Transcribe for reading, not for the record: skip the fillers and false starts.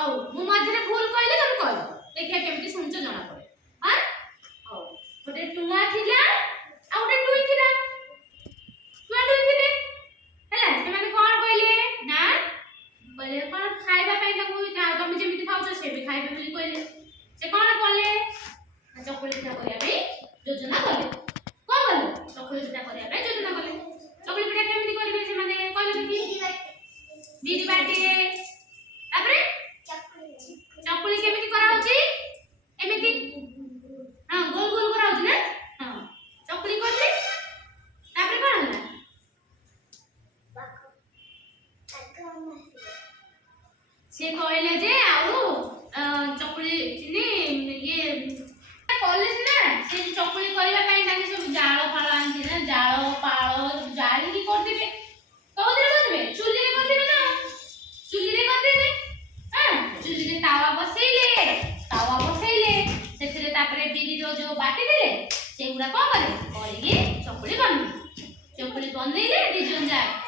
ହଉ ମୁଁ ମଝିରେ ଭୁଲ କହିଲେ ତମେ କହିବ ଦେଖିଆ କେମିତି ଶୁଣୁଛ ଜଣା ପଡେ। ହଁ ହଉ ଗୋଟେ ଟୁଆ ଥିଲା ଆଉ ଗୋଟେ ଟୁଇ ଥିଲା। ଟୁଆ ଟୁଇ ଥିଲେ ହେଲା ସେମାନେ କଣ କହିଲେ ନା କହିଲେ କଣ ଖାଇବା ପାଇଁ ତାଙ୍କୁ ତମେ ଯେମିତି ଖାଉଛ ସେ ବି ଖାଇବେ ବୋଲି କହିଲେ। ସେ କଣ କଲେ ଚକୁଳି ପିଠା କରିବା ପାଇଁ ଯୋଜନା କଲେ। କଣ କଲେ ଚକୁଳି ପିଠା କରିବା ପାଇଁ ଯୋଜନା କଲେ। ଚକୁଳି ପିଠା କେମିତି କରିବେ ସେମାନେ କହିଲେ ଦେଖି। ବିରି ବାଟିଏ ତାପରେ ଚକୁଳି କେମିତି କରାଉଛି ଏମିତି ହଁ ଗୋଲ ଗୋଲ କରାଉଛି ନା ହଁ ଚକୁଳି କରିଲେ ତାପରେ କଣ ହେଲା ସେ କହିଲେ ଯେ ଆଉ ଚକୁଳି ଚିନି ଇଏ କଲେ ନା ସେ ଚକୁଳି କରିବା ପାଇଁ ତାଙ୍କେ ସବୁ ଜାଳ ଫାଳ ଆଣିଥିଲେ ନା ଜାଳ ପାଳ ଜାଳିକି କରିଦେବେ। କୋଉଥିରେ କରିଦେବେ ଚୁଲିରେ କରିଦେବେ ନା ଚୁଲିରେ କରିଦେବେ। ଚୁଲିରେ ତାୱା ବସେଇଲେ ସେଥିରେ ତାପରେ ବିରିର ଯୋଉ ବାଟି ଦେଲେ ସେଗୁଡା କଣ କଲେ କରିକି ଚକୁଳି ବନେଇଲେ ଦି ଜଣ ଯାକ